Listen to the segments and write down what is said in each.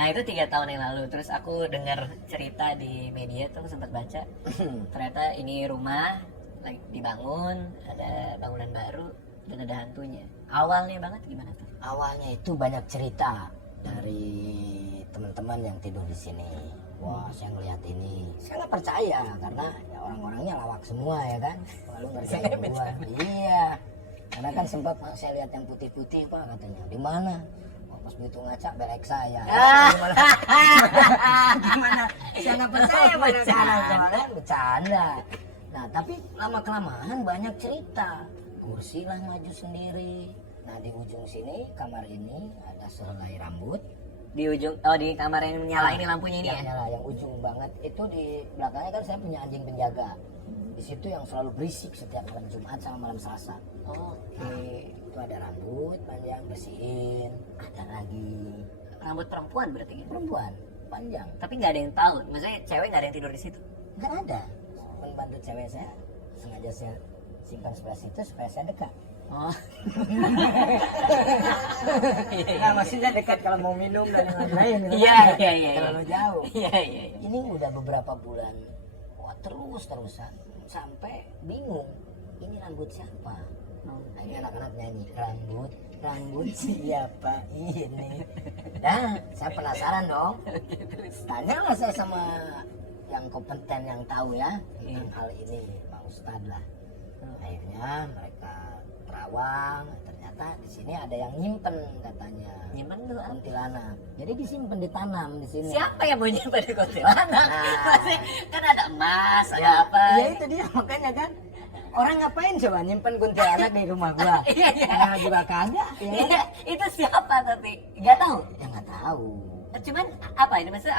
Nah itu 3 tahun yang lalu. Terus aku dengar cerita di media tuh, sempat baca. Ternyata ini rumah lagi dibangun, ada bangunan baru dan ada hantunya. Awalnya banget gimana tuh? Awalnya itu banyak cerita dari teman-teman yang tidur di sini. Wah, saya ngelihat ini, saya nggak percaya karena ya orang-orangnya lawak semua ya kan, lalu ngerjain gua. Iya, karena kan sempat saya lihat yang putih-putih pak katanya, di mana? Oh, pas begitu ngaca belek saya. Gimana? Saya nggak percaya pada soalnya bercanda. Nah, tapi lama kelamaan banyak cerita. Kursi lah maju sendiri. Nah, di ujung sini kamar ini ada sehelai rambut. Di ujung, di kamar yang nyala ini lampunya ini yang ya? nyala, yang ujung banget itu di belakangnya kan saya punya anjing penjaga. Di situ yang selalu berisik setiap malam Jumat sama malam Selasa. Oke. Itu ada rambut panjang bersihin, ada lagi Rambut perempuan berarti ya? perempuan panjang. Tapi nggak ada yang tahu, maksudnya cewek nggak ada yang tidur di situ. Nggak ada. Pembantu cewek saya sengaja saya simpan sebelah situ supaya saya dekat. Oh. Nah, maksudnya dekat kalau mau minum dan yang lain-lain. Iya. Terlalu jauh. Iya. Ini udah beberapa bulan, wah terus-terusan sampai bingung. Ini rambut siapa? Nah, ini anak-anak nyanyi rambut siapa ini? Nah, saya penasaran dong. Tanyalah saya sama yang kompeten yang tahu ya tentang hal ini, Pak Ustadz lah. Akhirnya mereka terawang, ternyata di sini ada yang nyimpen katanya. Nyimpen tuh apa? Kuntilanak. Jadi disimpan ditanam di sini. Siapa yang mau nyimpen di kuntilanak? Maksudnya kan ada emas, ada Ya, apa? ya itu dia makanya kan. Orang ngapain coba nyimpen kuntilanak di rumah gua? Iya. Nah, juga kagak. Ya. Iya, itu siapa tapi nggak tahu. Ya nggak tahu. Cuman apa ini maksudnya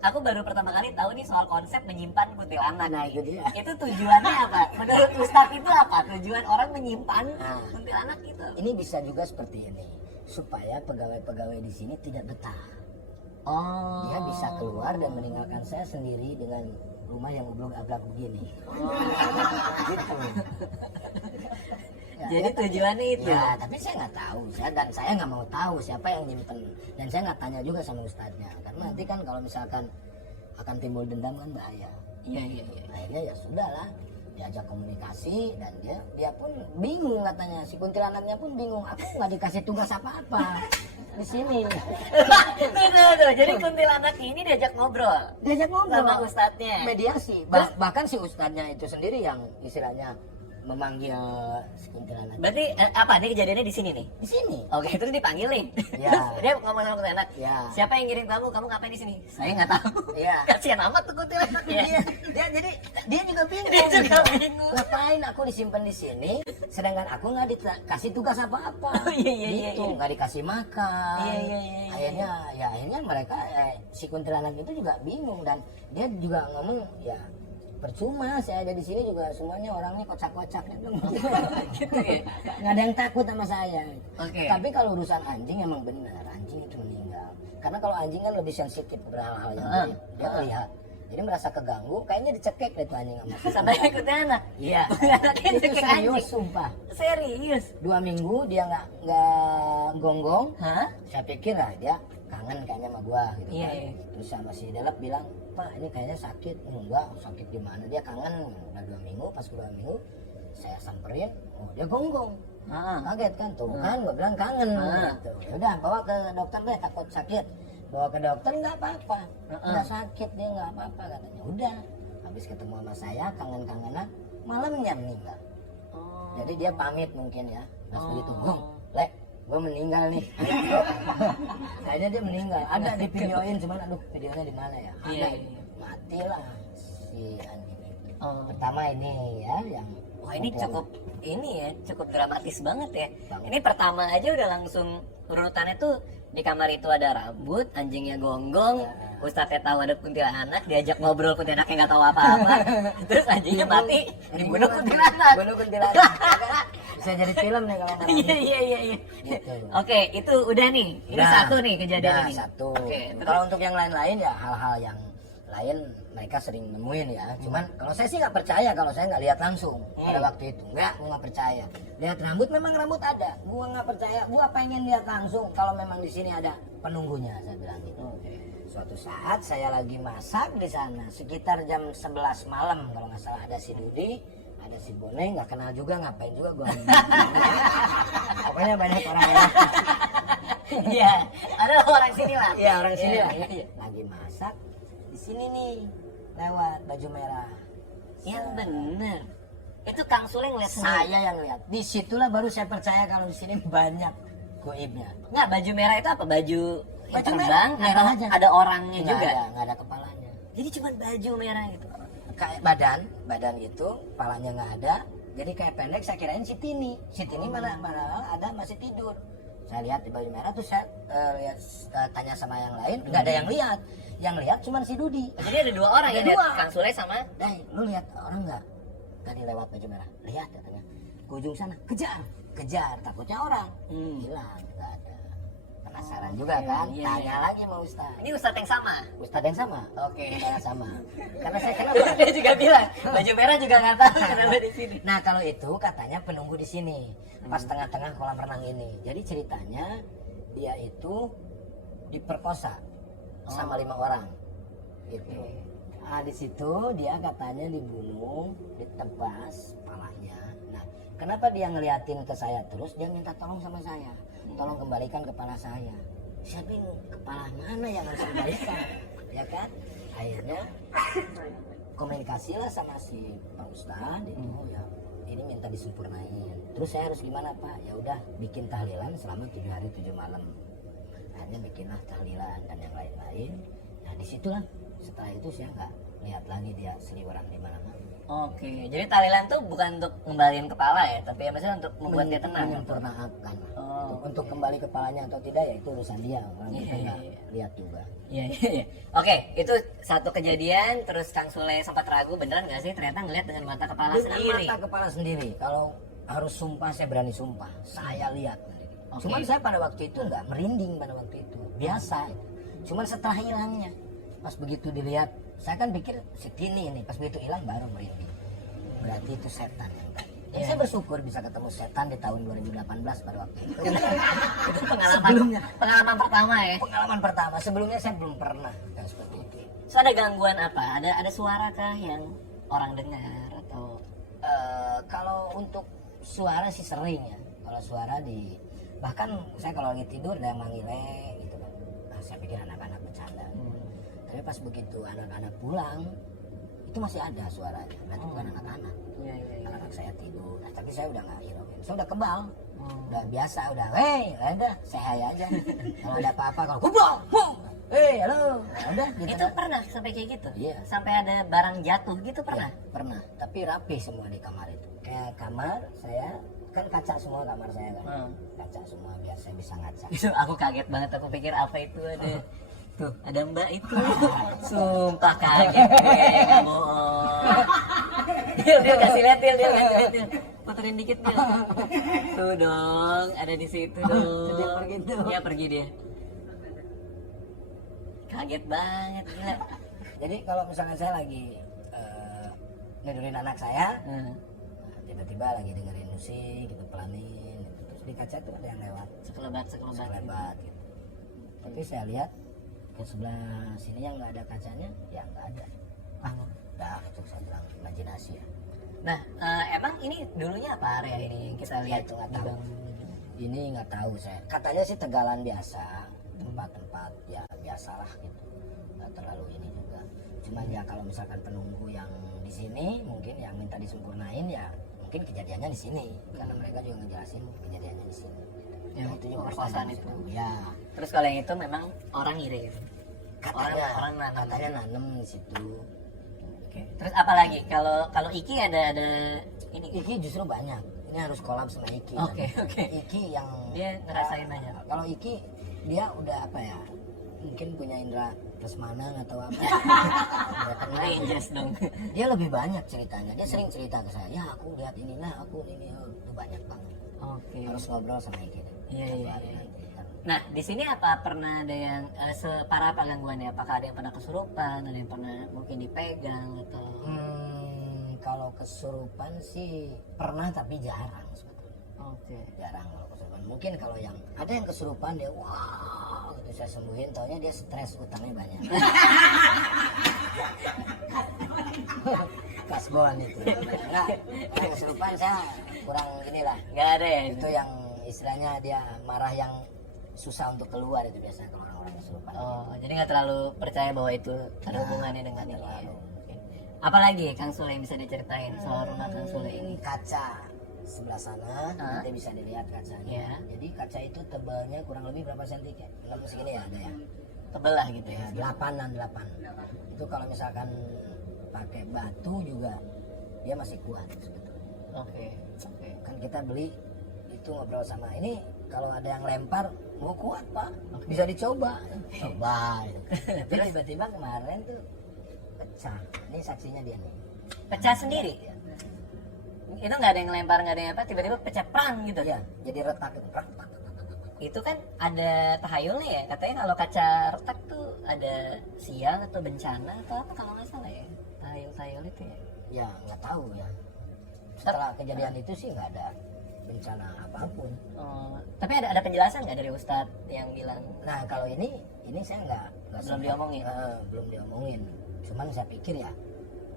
aku baru pertama kali tahu nih soal konsep menyimpan kuntilanak. Nah, itu dia. Itu tujuannya apa? Menurut Ustadz itu apa? Tujuan orang menyimpan kuntilanak itu? Ini bisa juga seperti ini, supaya pegawai-pegawai di sini tidak betah. Oh. Dia bisa keluar dan meninggalkan saya sendiri dengan rumah yang oblong-ablak begini. Gitu. Ya, Jadi tujuannya itu. Ya, tapi saya nggak tahu. Saya nggak mau tahu siapa yang nyimpen. Dan saya nggak tanya juga sama ustadznya. Karena nanti kan kalau misalkan akan timbul dendam kan bahaya. Iya. Akhirnya ya sudahlah, diajak komunikasi dan dia pun bingung katanya. Si kuntilanaknya pun bingung. Aku nggak dikasih tugas apa-apa di sini. Tuh. Jadi kuntilanak ini diajak ngobrol sama ustadznya. Mediasi. Bahkan si ustadznya itu sendiri yang istilahnya memanggil si kuntilanak. Berarti apa nih kejadiannya di sini nih? Di sini. Oke, terus dipanggil nih. Ya. Dia ngomong sama kuntilanak. Ya. Siapa yang ngirim kamu? Kamu ngapain di sini? Saya nggak tahu. Ya. Kasihan amat tuh kuntilanak ya. Jadi dia juga bingung. Dia juga bingung. Ngapain aku disimpan di sini, sedangkan aku nggak dikasih tugas apa-apa. Oh, iya. Gitu, nggak dikasih makan. Iya. Akhirnya mereka si kuntilanak itu juga bingung dan dia juga ngomong ya percuma saya ada di sini juga semuanya orangnya kocak-kocak gitu ya. Nggak ada yang takut sama saya. Oke. Tapi kalau urusan anjing emang benar anjing itu meninggal. Karena kalau anjing kan lebih sensitif pada hal yang gaib. Dia melihat. Jadi merasa keganggu, kayaknya dicekek deh tuh anjing sama saya. Sampai kuntilanak. Iya. Kuntilanaknya Itu cekek serius anjing. sumpah. Serius. 2 minggu dia nggak gonggong. Hah? Saya pikir lah dia kangen kayaknya sama gua gitu Iya, kan. iya. Terus sama si Delap bilang, Pak ini kayaknya sakit. Enggak, sakit di mana? Dia kangen. Udah 2 minggu, pas 2 minggu saya samperin, oh dia gonggong. Kaget kan, tuh kan gua bilang kangen gitu. Udah bawa ke dokter deh, takut sakit. Bawa ke dokter nggak apa-apa, nggak sakit dia nggak apa-apa katanya. Udah, habis ketemu sama saya kangen-kangenan, malamnya meninggal. Jadi dia pamit mungkin ya, pas begitu, Lek, gue meninggal nih. Kayaknya dia meninggal. Ada di videoin, cuman aduh videonya di mana ya? Ada, matilah si anjing itu. Pertama ini ya yang. Wah ini cukup dramatis banget ya. Ini pertama aja udah langsung urutannya tuh di kamar itu ada rambut, anjingnya gonggong, Ustadznya tahu ada kuntilanak, diajak ngobrol kuntilanaknya nggak tahu apa-apa, terus anjingnya mati, dibunuh kuntilanak. Bunuh kuntilanak. Bisa jadi film nih kalau malam ini. Iya. Gitu. Oke, itu udah nih. Ini satu nih kejadian ini. Satu. Oke, Kalau untuk yang lain-lain ya hal-hal yang lain mereka sering nemuin ya. Cuman kalau saya sih nggak percaya kalau saya nggak lihat langsung pada waktu itu. Nggak, gua nggak percaya. Lihat rambut memang rambut ada. Gua nggak percaya. Gua pengen lihat langsung kalau memang di sini ada penunggunya, saya bilang gitu. Suatu saat saya lagi masak di sana sekitar jam 11 malam kalau nggak salah, ada si Dudi, ada si Boneng, nggak kenal juga, ngapain juga gua. Pokoknya banyak orang yang Iya, ada orang sini lah. iya orang sini Iya, lah. iya. Lagi masak di sini nih lewat baju merah. Yang bener. Itu Kang Sule ngeliat sendiri. Saya yang lihat. Disitulah baru saya percaya kalau di sini banyak goibnya. Nggak, baju merah itu apa? Baju yang Baju terbang merah atau aja. ada orangnya Nggak juga? ada, nggak ada kepalanya. Jadi cuma baju merah gitu. Kayak badan itu, kepalanya nggak ada. Jadi kayak pendek, saya kirain si Tini mana ada masih tidur. Saya lihat di baju merah tuh saya tanya sama yang lain, nggak ada yang lihat. Yang lihat cuma si Dudi. Jadi ada dua orang Ada yang lihat dua. Kang Sule sama. Dai, lu lihat orang nggak? Tadi lewat baju merah. Lihat katanya. Ke ujung sana, kejar. Takutnya orang. Hilang, nggak ada. Penasaran juga kan? Iya, Tanya iya. lagi sama Ustaz. Ini ustadz yang sama. Ustaz yang sama. Oke. Ustaz yang sama. Karena saya kenal. Dia juga bilang baju merah juga nggak tahu kenapa di sini. Nah kalau itu katanya penunggu di sini pas tengah-tengah kolam renang ini. Jadi ceritanya dia itu diperkosa sama 5 orang, gitu. Nah di situ dia katanya dibunuh, ditebas kepalanya. Nah kenapa dia ngeliatin ke saya terus? Dia minta tolong sama saya, tolong kembalikan kepala saya. Saya bingung, kepala mana yang harus dikembalikan, ya kan? Akhirnya komunikasilah sama si Pak Ustadz itu, ya ini minta disempurnain. Terus saya harus gimana Pak? Ya udah bikin tahlilan selama 7 hari 7 malam. Akhirnya bikinlah tahlilan dan yang lain-lain. Nah disitulah setelah itu saya nggak lihat lagi dia seliweran di mana-mana. Oke, jadi tahlilan tuh bukan untuk ngembaliin kepala ya, tapi ya maksudnya untuk membuat dia tenang. Menyempurnakan. Oh, Untuk kembali kepalanya atau tidak ya itu urusan dia. Orang kita Iya, nggak iya. lihat juga. Iya, iya, iya. Oke, itu satu kejadian, terus Kang Sule sempat ragu, beneran nggak sih ternyata ngeliat dengan mata kepala Dengan sendiri? mata kepala sendiri. Kalau harus sumpah saya berani sumpah. Saya lihat. Oke. Cuman saya pada waktu itu nggak merinding pada waktu itu. Biasa. Cuman setelah hilangnya, pas begitu dilihat, saya kan pikir Tini ini. Pas begitu hilang baru merinding. Berarti itu setan yang tadi. Dan Iya. saya bersyukur bisa ketemu setan di tahun 2018 pada waktu itu. Itu pengalaman, Sebelumnya. pengalaman pertama ya. Pengalaman pertama. Sebelumnya saya belum pernah yang seperti itu. Terus ada gangguan apa? Ada suara kah yang orang dengar atau? Kalau untuk suara sih sering ya. Kalau suara bahkan saya kalau lagi tidur ada yang manggil gitu kan. Nah, saya pikir anak-anak bercanda. Tapi pas begitu anak-anak pulang itu masih ada suaranya. Berarti bukan anak-anak. Iya, iya, iya. Anak-anak saya tidur. Nah, tapi saya udah nggak hirauin. Saya udah kebal. Hmm. Udah biasa, udah udah saya aja. Kalau ada apa-apa kalau kublong, halo. Nah, udah gitu. Itu pernah sampai kayak gitu? Iya. Sampai ada barang jatuh gitu pernah? Ya, pernah, tapi rapi semua di kamar itu. Kayak kamar saya kan kaca semua kamar saya kan. Kaca semua biar saya bisa ngaca. Itu aku kaget banget, aku pikir apa itu ada. Tuh, ada mbak itu. Sumpah kaget gue, nggak bohong. Dia kasih lihat, dia kasih lihat. Puterin dikit dia. Tuh dong, ada di situ dong. Dia pergi tuh. Iya, pergi dia. Kaget banget, gila. Jadi kalau misalnya saya lagi nidurin anak saya, Hmm. tiba-tiba lagi dengerin musik gitu pelanin gitu. Terus di kaca tuh ada yang lewat Sekelebat. selebat gitu. Tapi saya lihat ke sebelah sini yang nggak ada kacanya, ya nggak ada. Udah itu saya bilang imajinasi ya. Nah, emang ini dulunya apa area ini yang kita lihat itu nggak di tahu. Bang? Ini nggak tahu saya. Katanya sih tegalan biasa, tempat-tempat ya biasalah gitu. Nggak terlalu ini juga. Cuman ya kalau misalkan penunggu yang di sini mungkin yang minta disempurnain ya mungkin kejadiannya di sini karena mereka juga ngejelasin kejadiannya di sini. Yang Nah, itu juga perkosaan Ustaz itu. tahu. Ya Terus kalau yang itu memang orang ngirim. katanya Orang nanam. katanya nanem di situ. Oke. Terus apa lagi? Kalau Iki ada ini. Iki justru banyak. Ini harus kolab sama Iki. Oke, oke. Iki yang Dia ngerasain banyak. Kalau Iki dia udah apa ya? Mungkin punya indera Lesmana atau apa. Udah kenal. Rangers dong. Dia lebih banyak ceritanya. Dia sering cerita ke saya. Ya aku lihat inilah, aku ini. Oh, itu banyak banget. Oke. Harus ngobrol sama Iki. Iya, Satu iya, hari iya. nanti. Nah, di sini apa pernah ada yang separah apa gangguannya? Apakah ada yang pernah kesurupan, ada yang pernah mungkin dipegang atau? Kalau kesurupan sih pernah tapi jarang sebetulnya. Oke. Jarang kalau kesurupan. Mungkin kalau yang ada yang kesurupan dia wah gitu Terus saya sembuhin, taunya dia stres, utangnya banyak. Kasbon itu. Enggak, kalau kesurupan saya kurang inilah. Nggak ada ya? Itu yang istilahnya dia marah yang susah untuk keluar itu biasanya kalau orang-orang kesurupan. Oh, jadi nggak terlalu percaya bahwa itu ada hubungannya dengan ini ya. Oke. Apalagi Kang Sule yang bisa diceritain soal rumah Kang Sule ini? Kaca sebelah sana nanti bisa dilihat kacanya. Ya. Jadi kaca itu tebalnya kurang lebih berapa senti? 6 segini ya ada ya. Tebel lah gitu ya. Ya, 8 itu kalau misalkan pakai batu juga dia masih kuat sebetulnya. Oke. Kan kita beli itu ngobrol sama ini, kalau ada yang lempar mau kuat pak, bisa dicoba. Coba gitu. Tapi tiba-tiba kemarin tuh pecah. Ini saksinya dia nih. Pecah sendiri? Itu nggak ada yang lempar, nggak ada yang apa, tiba-tiba pecah prang gitu? Ya, jadi retak itu. Itu kan ada tahayulnya ya, katanya kalau kaca retak tuh ada sial atau bencana atau apa kalau nggak salah ya, tahayul itu ya. Ya nggak tahu ya. Setelah kejadian itu sih nggak ada bencana apapun. Oh, tapi ada penjelasan nggak dari Ustadz yang bilang? Nah kalau ini saya nggak Belum sempat, diomongin? belum diomongin. Cuman saya pikir ya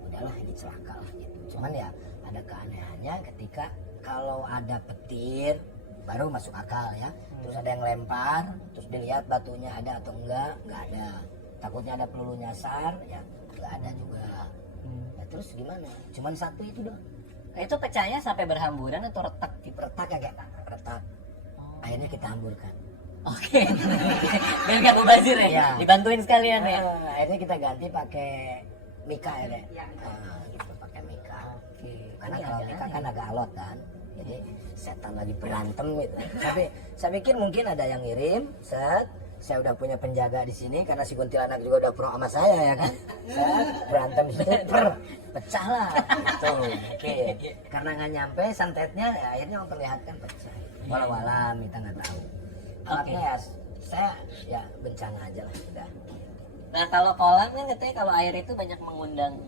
udahlah ini celaka lah gitu. Cuman ya ada keanehannya ketika kalau ada petir baru masuk akal ya. Terus ada yang lempar, terus dilihat batunya ada atau enggak ada. Takutnya ada peluru nyasar, ya enggak ada juga. Ya, terus gimana? Cuman satu itu doang. Itu pecahnya sampai berhamburan atau retak gitu? Retak ya kayak retak. Akhirnya kita hamburkan. Oke. Biar nggak mubazir ya? Iya. Dibantuin sekalian ya? Akhirnya kita ganti pakai mika ya kayak. Gitu pakai mika. Oke. Karena Ini kalau agak mika aneh. kan agak alot kan. Jadi setan lagi berantem gitu. Tapi saya pikir mungkin ada yang ngirim, saya udah punya penjaga di sini karena si kuntilanak juga udah pro sama saya ya kan. Berantem di situ pecah lah gitu. Oke. Karena nggak nyampe santetnya ya, akhirnya memperlihatkan pecah. Walau-walam kita nggak tahu. Alatnya ya saya ya bencana aja lah udah. Nah kalau kolam kan katanya kalau air itu banyak mengundang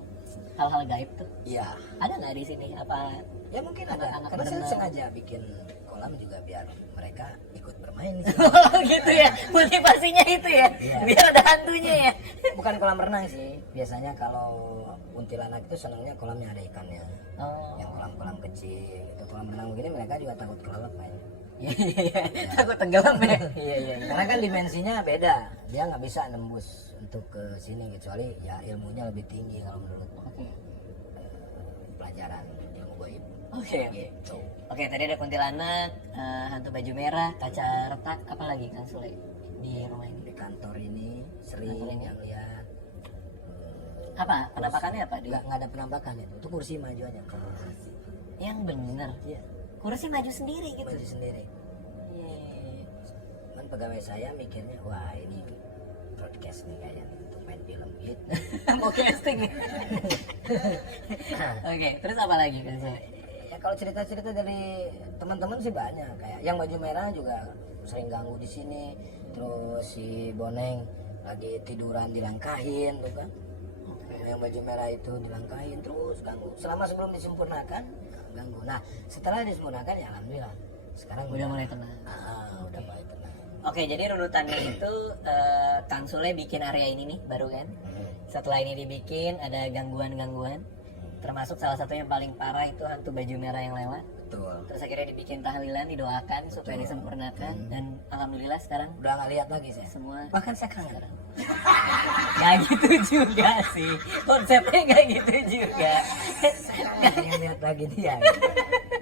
hal-hal gaib tuh. Iya. Ada nggak di sini? Apa? Ya mungkin ada. Anak-anak Karena saya berenang. sengaja bikin kolam juga biar mereka ikut bermain di sini. Oh gitu ya, motivasinya itu ya, Iya. biar ada hantunya ya. Bukan kolam renang sih. Biasanya kalau kuntilanak itu senangnya kolamnya ada ikannya. Oh. Yang kolam-kolam kecil itu kolam renang begini mereka juga takut kelelep kayaknya. Iya, takut tenggelam ya. Iya. Karena kan dimensinya beda. Dia nggak bisa nembus untuk ke sini kecuali ya ilmunya lebih tinggi kalau menurut pelajaran ilmu gaib. Oke. Gitu. Oke, tadi ada kuntilanak, hantu baju merah, kaca retak, apa lagi Kang Sule di rumah ini? Di kantor ini sering yang lihat. Apa? Penampakannya apa? Nggak ada penampakan itu kursi maju aja. Yang bener. Iya. Kursi maju sendiri gitu. Maju sendiri. Iya. Cuman pegawai saya mikirnya wah ini broadcast nih kayaknya untuk main film gitu. Mau casting. Oke, terus apa lagi Kang Sule? Ya kalau cerita-cerita dari teman-teman sih banyak, kayak yang baju merah juga sering ganggu di sini. Terus si Boneng lagi tiduran dilangkahin tuh kan. Yang baju merah itu dilangkahin terus ganggu. Selama sebelum disempurnakan ganggu. Nah setelah disempurnakan ya alhamdulillah sekarang Udah mulai tenang. Udah mulai tenang. Oke, jadi runutannya itu Kang Sule bikin area ini nih baru kan. Setelah ini dibikin ada gangguan-gangguan. Termasuk salah satu yang paling parah itu hantu baju merah yang lewat. Betul. Terus akhirnya dibikin tahlilan, didoakan supaya disempurnakan. Dan alhamdulillah sekarang Udah nggak lihat lagi saya. semua Bahkan saya kangen. nggak gitu juga sih. Konsepnya nggak gitu juga. Pengen lihat lagi dia.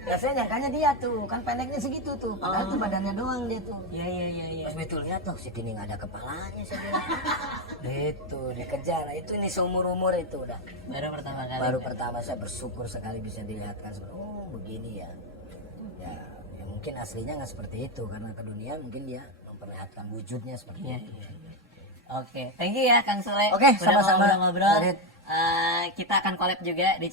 Nah, saya nyangkanya dia tuh, kan pendeknya segitu tuh. Padahal tuh badannya doang dia tuh. Iya. Pas betul lihat tuh si Tini nggak ada kepalanya saya bilang. Itu dikejar. Itu ini seumur-umur itu udah. Baru pertama kali. Baru pertama saya bersyukur sekali bisa dilihatkan. Oh begini ya. Ya mungkin aslinya nggak seperti itu karena ke dunia mungkin dia memperlihatkan wujudnya seperti Iya. itu. Oke, thank you ya Kang Sule. Oke, Udah sama-sama. ngobrol-ngobrol. Farid. Kita akan collab juga di